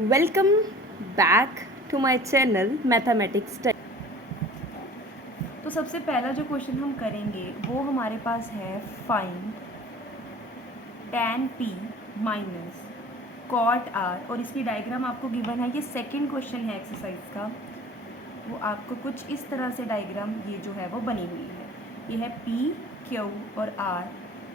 Welcome back to my channel mathematics study. तो सबसे पहला जो क्वेश्चन हम करेंगे वो हमारे पास है find tan p minus cot r, और इसकी डायग्राम आपको गिवन है। ये सेकंड क्वेश्चन है एक्सरसाइज का। वो आपको कुछ इस तरह से डायग्राम ये जो है वो बनी हुई है। ये है p, q और r।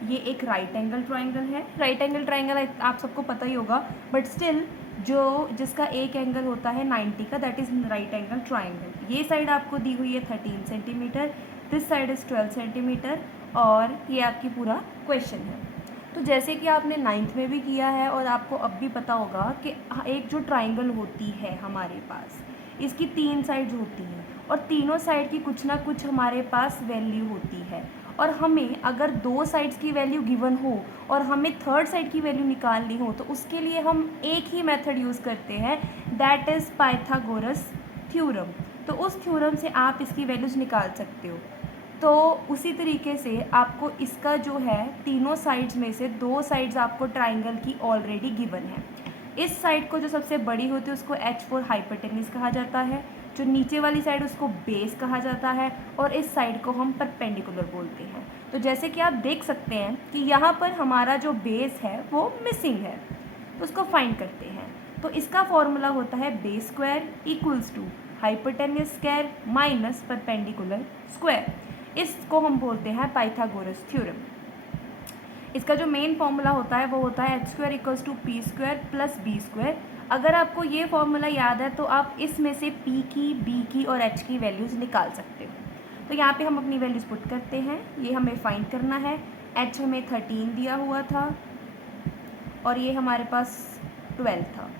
ये एक राइट एंगल ट्राइंगल है। राइट एंगल ट्राइंगल आप सबको पता ही होगा, बट स्टिल जिसका एक एंगल होता है 90 का, that is right angle triangle. ये साइड आपको दी हुई है 13 centimetre, this side is 12 centimetre, और ये आपकी पूरा क्वेश्चन है। तो जैसे कि आपने 9th में भी किया है और आपको अब भी पता होगा कि एक जो ट्राइंगल होती है हमारे पास, इसकी 3 साइड्स होती हैं और तीनों साइड की कुछ ना कुछ हमारे पास वैल्यू होती है। और हमें अगर 2 साइड्स की वैल्यू गिवन हो और हमें थर्ड साइड की वैल्यू निकालनी हो, तो उसके लिए हम एक ही मेथड यूज़ करते हैं, दैट इज़ पाइथागोरस थ्योरम। तो उस थ्योरम से आप इसकी वैल्यूज़ निकाल सकते हो। तो उसी तरीके से आपको इसका जो है तीनों साइड्स में से 2 साइड्स आपको ट्राइंगल की ऑलरेडी गिवन है। इस साइड को जो सबसे बड़ी होती है उसको H4 हाइपोटेन्यूज कहा जाता है, जो नीचे वाली साइड उसको बेस कहा जाता है, और इस साइड को हम परपेंडिकुलर बोलते हैं। तो जैसे कि आप देख सकते हैं कि यहाँ पर हमारा जो बेस है वो मिसिंग है, तो उसको फाइंड करते हैं। तो इसका फॉर्मूला होता है base square equals to hypotenuse square minus perpendicular square. इसको हम बोलते हैं पाइथागोरस थ्योरम। इसका जो मेन फॉर्मूला होता है वो होता है h square equals to P square plus B square. अगर आपको ये फॉर्मूला याद है तो आप इसमें से p की, b की और h की वैल्यूज़ निकाल सकते हो। तो यहाँ पे हम अपनी वैल्यूज़ पुट करते हैं। ये हमें फाइंड करना है। h हमें 13 दिया हुआ था और ये हमारे पास 12 था,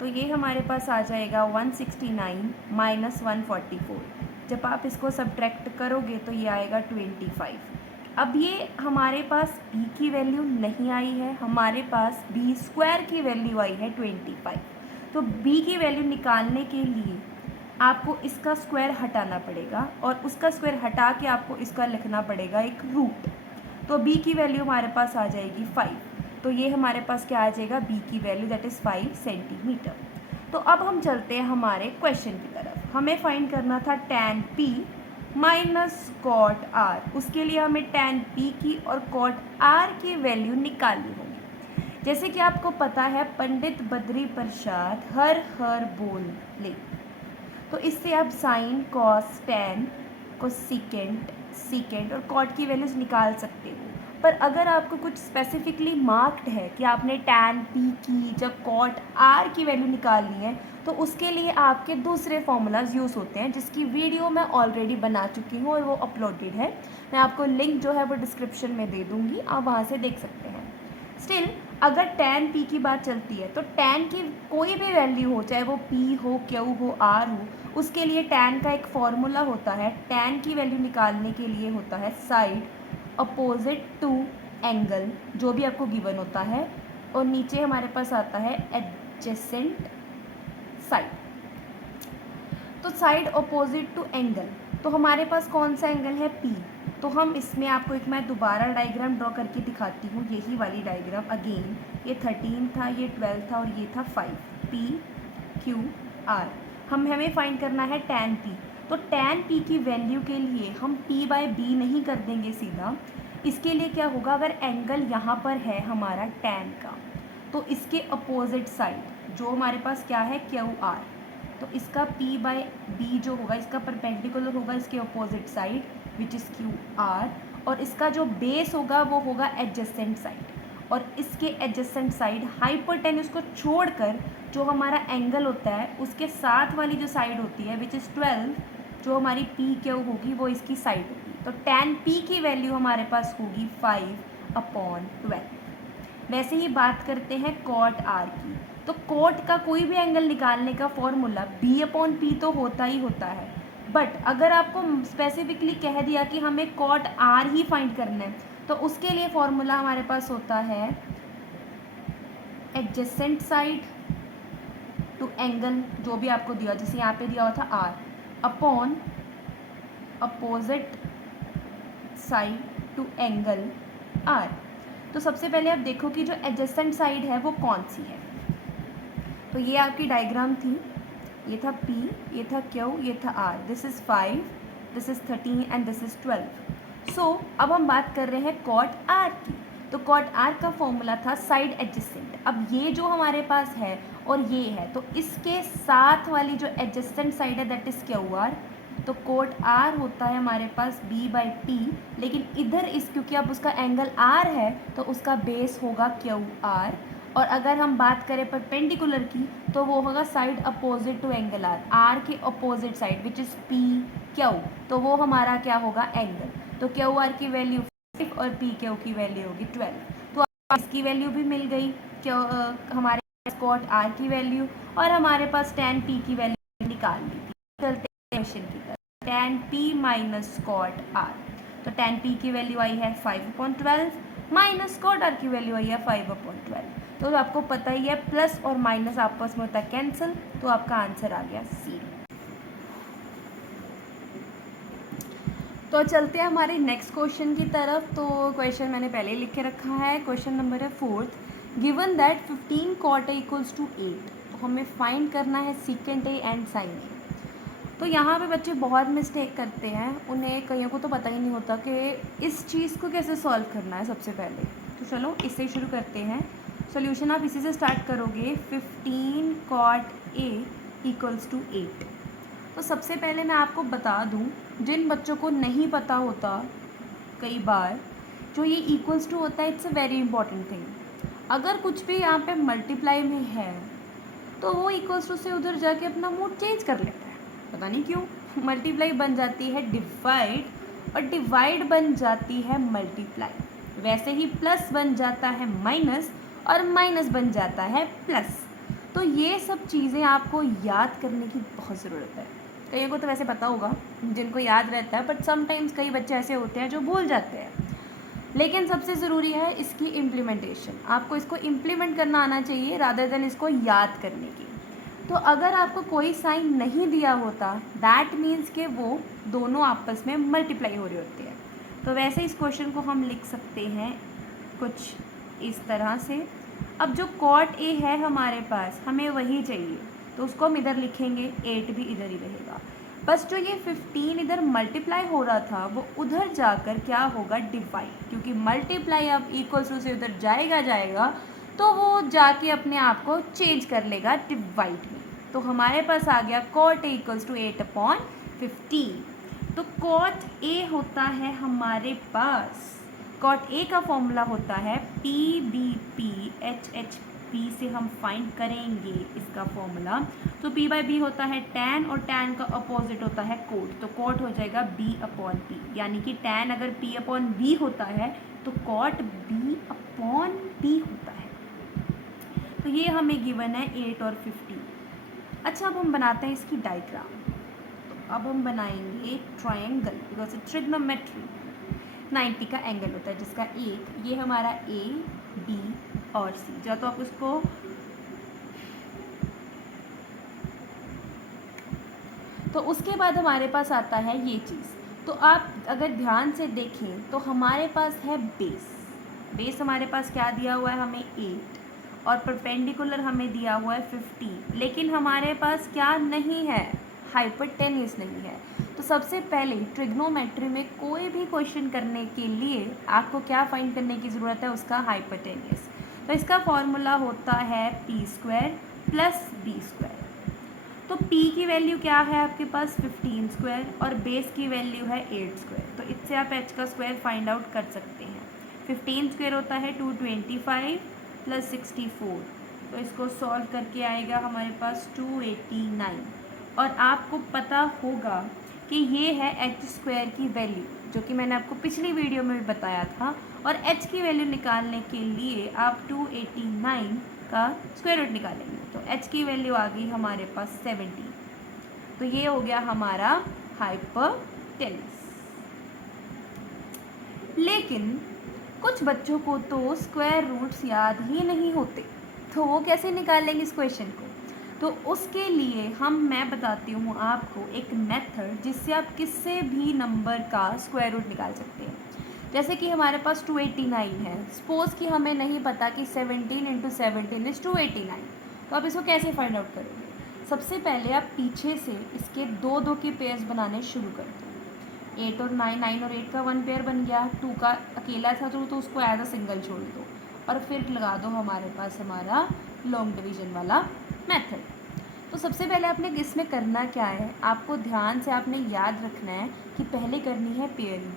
तो ये हमारे पास आ जाएगा 169 माइनस 144। जब आप इसको सब्ट्रैक्ट करोगे तो ये आएगा 25। अब ये हमारे पास b की वैल्यू नहीं आई है, हमारे पास b स्क्वायर की वैल्यू आई है 25। तो b की वैल्यू निकालने के लिए आपको इसका स्क्वायर हटाना पड़ेगा और उसका स्क्वायर हटा के आपको इसका लिखना पड़ेगा एक रूट। तो b की वैल्यू हमारे पास आ जाएगी 5। तो ये हमारे पास क्या आ जाएगा, b की वैल्यू दैट इज़ 5 सेंटीमीटर। तो अब हम चलते हैं हमारे क्वेश्चन की तरफ। हमें फाइंड करना था tan p minus cot r। उसके लिए हमें tan p की और कॉट r की वैल्यू निकालनी होगी। जैसे कि आपको पता है पंडित बद्री प्रसाद हर हर बोल ले, तो इससे आप साइन, कॉस, टैन, कोसेकेंट और कॉट की वैल्यूज़ निकाल सकते हो। पर अगर आपको कुछ स्पेसिफिकली मार्क्ड है कि आपने tan p की जब कॉट r की वैल्यू निकालनी है, तो उसके लिए आपके दूसरे फॉर्मूलाज यूज़ होते हैं, जिसकी वीडियो मैं ऑलरेडी बना चुकी हूँ और वो अपलोडेड है। मैं आपको लिंक जो है वो डिस्क्रिप्शन में दे दूँगी, आप वहाँ से देख सकते हैं। स्टिल अगर tan p की बात चलती है तो tan की कोई भी वैल्यू हो, चाहे वो p हो, q हो, r हो, उसके लिए tan का एक फॉर्मूला होता है। tan की वैल्यू निकालने के लिए होता है साइड अपोजिट टू एंगल, जो भी आपको गिवन होता है, और नीचे हमारे पास आता है एडजेसेंट साइड। तो साइड अपोजिट टू एंगल, तो हमारे पास कौन सा एंगल है, p। तो हम इसमें आपको एक मैं दोबारा डायग्राम ड्रॉ करके दिखाती हूँ, यही वाली डायग्राम अगेन। ये 13 था, ये 12 था और ये था 5, p q r। हमें फाइंड करना है tan p। तो tan p की वैल्यू के लिए हम p बाय b नहीं कर देंगे सीधा। इसके लिए क्या होगा, अगर एंगल यहाँ पर है हमारा tan का, तो इसके अपोजिट साइड जो हमारे पास क्या है, क्यू आर, तो इसका p बाय b जो होगा इसका परपेंडिकुलर होगा इसके opposite side which is Q R, और इसका जो बेस होगा वो होगा एडजेसेंट साइड, और इसके एडजेसेंट साइड हाइपोटेन्यूज को छोड़कर जो हमारा एंगल होता है उसके साथ वाली जो साइड होती है विच इज़ 12, जो हमारी पी क्यू होगी वो इसकी साइड होगी। तो tan p की वैल्यू हमारे पास होगी 5/12। वैसे ही बात करते हैं कॉट r की। तो कॉट का कोई भी एंगल निकालने का फॉर्मूला b/p तो होता ही होता है, बट अगर आपको स्पेसिफिकली कह दिया कि हमें कॉट r ही फाइंड करना है, तो उसके लिए फॉर्मूला हमारे पास होता है एडजेसेंट साइड टू एंगल, जो भी आपको दिया, जैसे यहाँ पे दिया हुआ था r, upon opposite side to angle r। तो सबसे पहले आप देखो कि जो एडजेसेंट साइड है वो कौन सी है। तो ये आपकी डायग्राम थी, ये था P, ये था Q, ये था R, this is 5, this is 13 and this is 12। सो अब हम बात कर रहे हैं कॉट R की। तो कॉट R का फॉर्मूला था साइड एडजेसेंट। अब ये जो हमारे पास है और ये है, तो इसके साथ वाली जो एडजेसेंट साइड है दैट इज़ QR। तो कॉट R होता है हमारे पास B/T, लेकिन इधर इस क्योंकि अब उसका एंगल R है तो उसका बेस होगा QR। और अगर हम बात करें परपेंडिकुलर की तो वो होगा side opposite to angle R के opposite side which is PQ। तो वो हमारा क्या होगा एंगल। तो QR की वैल्यू 5 और PQ की वैल्यू होगी 12। तो इसकी वैल्यू भी मिल गई, हमारे पास कॉट R की वैल्यू और हमारे पास tan P की वैल्यू निकाल ली थी। चलते हैं क्वेश्चन की तरफ। tan P minus cot R। तो tan P की वैल्यू आई है 5/12 माइनस कॉट R की वैल्यू आई है 5/12। तो आपको पता ही है प्लस और माइनस आपस में होता है कैंसिल, तो आपका आंसर आ गया C। तो चलते हैं हमारे नेक्स्ट क्वेश्चन की तरफ। तो क्वेश्चन मैंने पहले लिख के रखा है। क्वेश्चन नंबर है 4th। Given that 15 cot A equals to 8, तो हमें फाइंड करना है secant A and sine A। तो यहाँ पे बच्चे बहुत मिस्टेक करते हैं, उन्हें कईयों को तो पता ही नहीं होता कि इस चीज़ को कैसे सॉल्व करना है सबसे पहले। तो चलो इससे ही शुरू करते हैं। सॉल्यूशन आप इसी से स्टार्ट करोगे। 15 cot A इक्वल्स टू 8। तो सबसे पहले मैं आपको बता दूं, जिन बच्चों को नहीं पता होता कई बार, जो ये इक्वल्स टू होता है it's a very important thing. अगर कुछ भी यहाँ पे मल्टीप्लाई में है तो वो इक्वल्स टू से उधर जाके अपना मूड चेंज कर लेता है, पता नहीं क्यों। मल्टीप्लाई बन जाती है डिवाइड और डिवाइड बन जाती है मल्टीप्लाई। वैसे ही प्लस बन जाता है माइनस और माइनस बन जाता है प्लस। तो ये सब चीज़ें आपको याद करने की बहुत ज़रूरत है। कईयों को तो वैसे पता होगा जिनको याद रहता है, बट समटाइम्स कई बच्चे ऐसे होते हैं जो भूल जाते हैं। लेकिन सबसे ज़रूरी है इसकी इम्प्लीमेंटेशन। आपको इसको इम्प्लीमेंट करना आना चाहिए रादर देन इसको याद करने की। तो अगर आपको कोई साइन नहीं दिया होता दैट मीन्स कि वो दोनों आपस में मल्टीप्लाई हो रहे होते हैं। तो वैसे इस क्वेश्चन को हम लिख सकते हैं कुछ इस तरह से। अब जो कॉट A है हमारे पास, हमें वही चाहिए, तो उसको हम इधर लिखेंगे, 8 भी इधर ही रहेगा। बस जो ये 15 इधर मल्टीप्लाई हो रहा था वो उधर जाकर क्या होगा डिवाइड, क्योंकि मल्टीप्लाई अब इक्वल्स टू से उधर जाएगा तो वो जाके अपने आप को चेंज कर लेगा डिवाइड में। तो हमारे पास आ गया कॉट A इक्वल्स टू 8/15। तो कॉट A होता है हमारे पास, कॉट A का फॉर्मूला होता है PBP/HP से हम फाइंड करेंगे इसका फॉर्मूला। तो P/B होता है tan और tan का अपोजिट होता है कोट, तो कोट हो जाएगा B/P, यानी कि tan अगर P/B होता है तो कॉट B/P होता है। तो ये हमें गिवन है 8 और 15। अच्छा, अब हम बनाते हैं इसकी डायग्राम। तो अब हम बनाएंगे ट्रायंगल, बिकॉज ट्रिग्नोमेट्री 90 का एंगल होता है, जिसका एक ये हमारा A, B और C, जो तो आप उसको तो उसके बाद हमारे पास आता है ये चीज़। तो आप अगर ध्यान से देखें तो हमारे पास है बेस हमारे पास क्या दिया हुआ है हमें 8 और परपेंडिकुलर हमें दिया हुआ है 15, लेकिन हमारे पास क्या नहीं है, हाइपोटेन्यूस नहीं है। तो सबसे पहले ट्रिग्नोमेट्री में कोई भी क्वेश्चन करने के लिए आपको क्या फाइंड करने की ज़रूरत है, उसका हाइपोटेन्यूस। तो इसका फॉर्मूला होता है p² + b²। तो p की वैल्यू क्या है आपके पास 15² और बेस की वैल्यू है 8²। तो इससे आप h का स्क्वायर फाइंड आउट कर सकते हैं। 15² होता है 225 + 64, तो इसको सॉल्व करके आएगा हमारे पास 289। और आपको पता होगा कि ये है h² की वैल्यू, जो कि मैंने आपको पिछली वीडियो में भी बताया था। और h की वैल्यू निकालने के लिए आप 289 का स्क्वायर रूट निकालेंगे, तो h की वैल्यू आ गई हमारे पास 70। तो ये हो गया हमारा हाइपोटेन्यूस। लेकिन कुछ बच्चों को तो स्क्वायर रूट्स याद ही नहीं होते, तो वो कैसे निकालेंगे इस क्वेश्चन को। तो उसके लिए मैं बताती हूँ आपको एक मेथड जिससे आप किसी भी नंबर का स्क्वायर रूट निकाल सकते हैं। जैसे कि हमारे पास 289 है, सपोज़ कि हमें नहीं पता कि 17 × 17 इज़ 289, तो आप इसको कैसे फाइंड आउट करोगे? सबसे पहले आप पीछे से इसके 2 के पेयर्स बनाने शुरू कर दो। 8 और 9, 9 और 8 का 1 पेयर बन गया, 2 का अकेला था तो उसको एज अ सिंगल छोड़ दो और फिर लगा दो हमारे पास हमारा लॉन्ग डिवीजन वाला मेथड। तो सबसे पहले आपने इसमें करना क्या है, आपको ध्यान से आपने याद रखना है कि पहले करनी है पेयरिंग,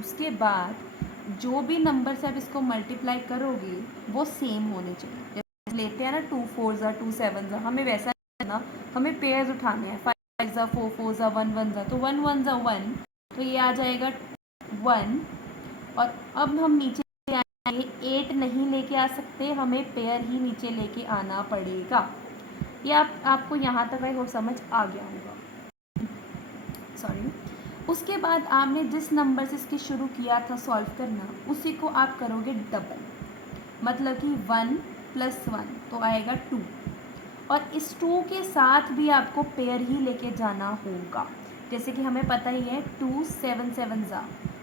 उसके बाद जो भी नंबर से आप इसको मल्टीप्लाई करोगे वो सेम होने चाहिए। जैसे लेते हैं ना 2 4 ज़ा 2 7 ज़ा, हमें वैसा करना, हमें पेयर्स उठाने हैं। 5 ज़ा 4 4 ज़ा 1 1 ज़ा, तो 1 1 ज़ा 1, तो ये आ जाएगा 1। और अब हम नीचे आएंगे, 8 नहीं लेके आ सकते, हमें पेयर ही नीचे लेके आना पड़ेगा। ये आपको यहाँ तक आई होप समझ आ गया होगा, सॉरी। उसके बाद आपने जिस नंबर से इसके शुरू किया था सॉल्व करना, उसी को आप करोगे डबल, मतलब कि 1 + 1 तो आएगा 2, और इस 2 के साथ भी आपको पेयर ही लेके जाना होगा। जैसे कि हमें पता ही है 2 7 7 ज़ा,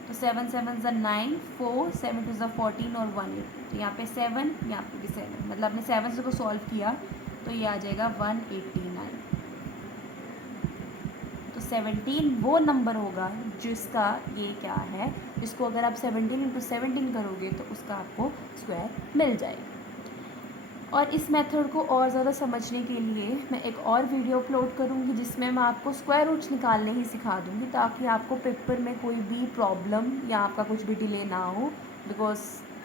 तो 7 7 ज़ा 9, 4 7 2 ज़ा 14 और 1 8, तो यहाँ पे 7, यहाँ पे भी 7, मतलब आपने 7 से को सॉल्व किया तो ये आ जाएगा 189। तो 17 वो नंबर होगा जिसका ये क्या है, इसको अगर आप 17 × 17 करोगे तो उसका आपको स्क्वायर मिल जाएगा। और इस मेथड को और ज़्यादा समझने के लिए मैं एक और वीडियो अपलोड करूँगी जिसमें मैं आपको स्क्वायर रूट्स निकालने ही सिखा दूँगी, ताकि आपको पेपर में कोई भी प्रॉब्लम या आपका कुछ भी डिले ना हो। बिकॉज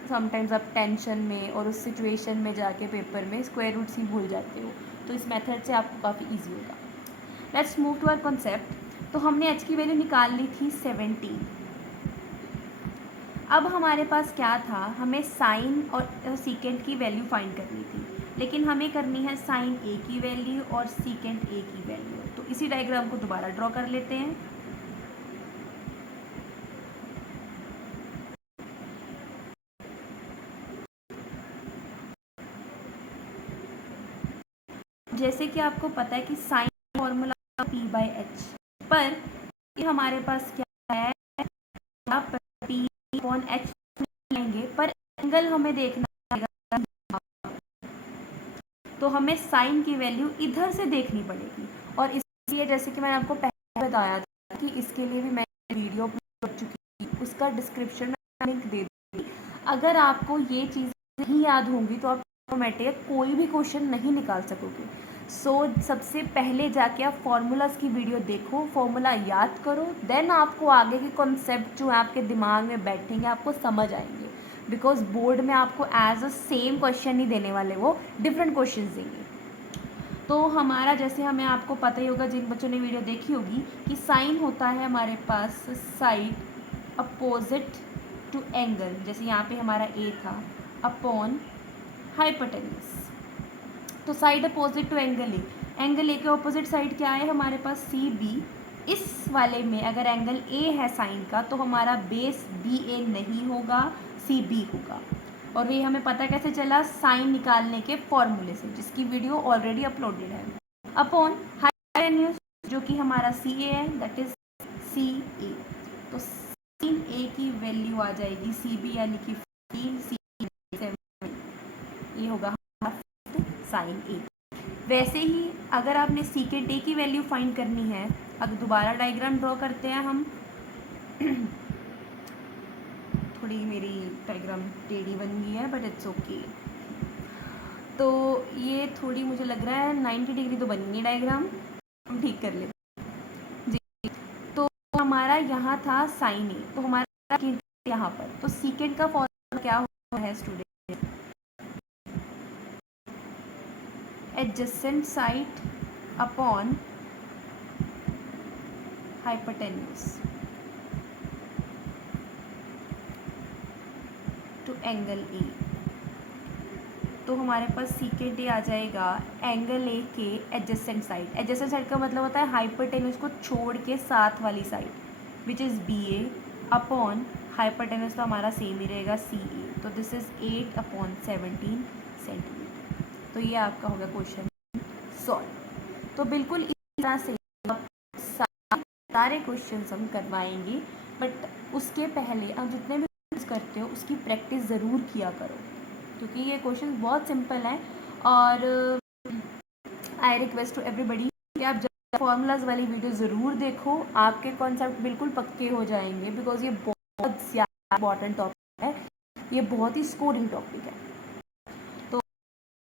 समटाइम्स आप टेंशन में और उस सिचुएशन में जाके पेपर में स्क्वायर रूट्स ही भूल जाते हो, तो इस मेथड से आपको काफ़ी ईजी होगा। Let's move to our concept. तो हमने h की वैल्यू निकाल ली थी 17। अब हमारे पास क्या था, हमें साइन और सीकेंट की वैल्यू फाइंड करनी थी, लेकिन हमें करनी है साइन ए की वैल्यू और सीकेंट ए की वैल्यू। तो इसी डायग्राम को दोबारा ड्रॉ कर लेते हैं। जैसे कि आपको पता है कि साइन फॉर्मूला p/h, पर ये हमारे पास क्या है, p/h लेंगे, पर एंगल हमें देखना पड़ेगा, तो हमें साइन की वैल्यू इधर से देखनी पड़ेगी। और इसलिए जैसे कि मैंने आपको पहले बताया था कि इसके लिए भी मैं वीडियो अपलोड कर चुकी थी, उसका डिस्क्रिप्शन में लिंक दे दूँगी। अगर आपको ये चीज़ नहीं याद होंगी तो आप ऑटोमेटिक कोई भी क्वेश्चन नहीं निकाल सकोगे। सबसे पहले जाके आप फार्मूलाज की वीडियो देखो, फार्मूला याद करो, देन आपको आगे के कॉन्सेप्ट जो है आपके दिमाग में बैठेंगे, आपको समझ आएंगे। बिकॉज बोर्ड में आपको एज अ सेम क्वेश्चन नहीं देने वाले, वो डिफरेंट क्वेश्चन देंगे। तो हमारा, जैसे हमें आपको पता ही होगा, जिन बच्चों ने वीडियो देखी होगी, कि साइन होता है हमारे पास साइड अपोजिट टू एंगल, जैसे यहाँ पे हमारा ए था, अपॉन हाइपोटेन्यूज। तो side opposite to angle A, angle A के अपोजिट साइड क्या है हमारे पास, सी बी। इस वाले में अगर एंगल ए है साइन का, तो हमारा बेस बी ए नहीं होगा, सी बी होगा। और ये हमें पता कैसे चला, साइन निकालने के फॉर्मूले से, जिसकी वीडियो ऑलरेडी अपलोडेड है। अपॉन हाइपोटेन्यूज जो कि हमारा सी ए है, दैट इज सी ए। तो साइन ए की वैल्यू आ जाएगी सी बी, यानी कि 15, सी ये होगा साइन ए। वैसे ही अगर आपने सीकेंट ए की वैल्यू फाइंड करनी है, अब दोबारा डायग्राम ड्रॉ करते हैं हम। थोड़ी मेरी डायग्राम टेढ़ी बन गई है, बट इट्स ओके। तो ये थोड़ी मुझे लग रहा है 90 डिग्री तो बनी नहीं डायग्राम, हम ठीक कर लेते जी। तो हमारा यहाँ था साइन ए, तो हमारा यहाँ पर, तो सीकेंट का फॉर्मूला क्या है student, adjacent side upon hypotenuse to angle A. तो हमारे पास सीकेंट ए आ जाएगा एंगल ए के एडजेसेंट साइड। एडजेसेंट साइड का मतलब होता है हाइपोटेन्यूज को छोड़ के साथ वाली side, which is B A, upon hypotenuse तो हमारा सेम ही रहेगा सी ए। तो दिस इज़ 8/17 सेंटीमीटर। तो ये आपका होगा क्वेश्चन सॉल्व। तो बिल्कुल इस तरह से सारे क्वेश्चंस हम करवाएंगे, बट उसके पहले आप जितने भी करते हो उसकी प्रैक्टिस ज़रूर किया करो, क्योंकि ये क्वेश्चन बहुत सिंपल है और आई रिक्वेस्ट टू एवरीबडी कि आप फॉर्मूलाज वाली वीडियो ज़रूर देखो, आपके कॉन्सेप्ट बिल्कुल पक्के हो जाएंगे, बिकॉज ये बहुत ज़्यादा इंपॉर्टेंट टॉपिक है, ये बहुत ही स्कोरिंग टॉपिक है।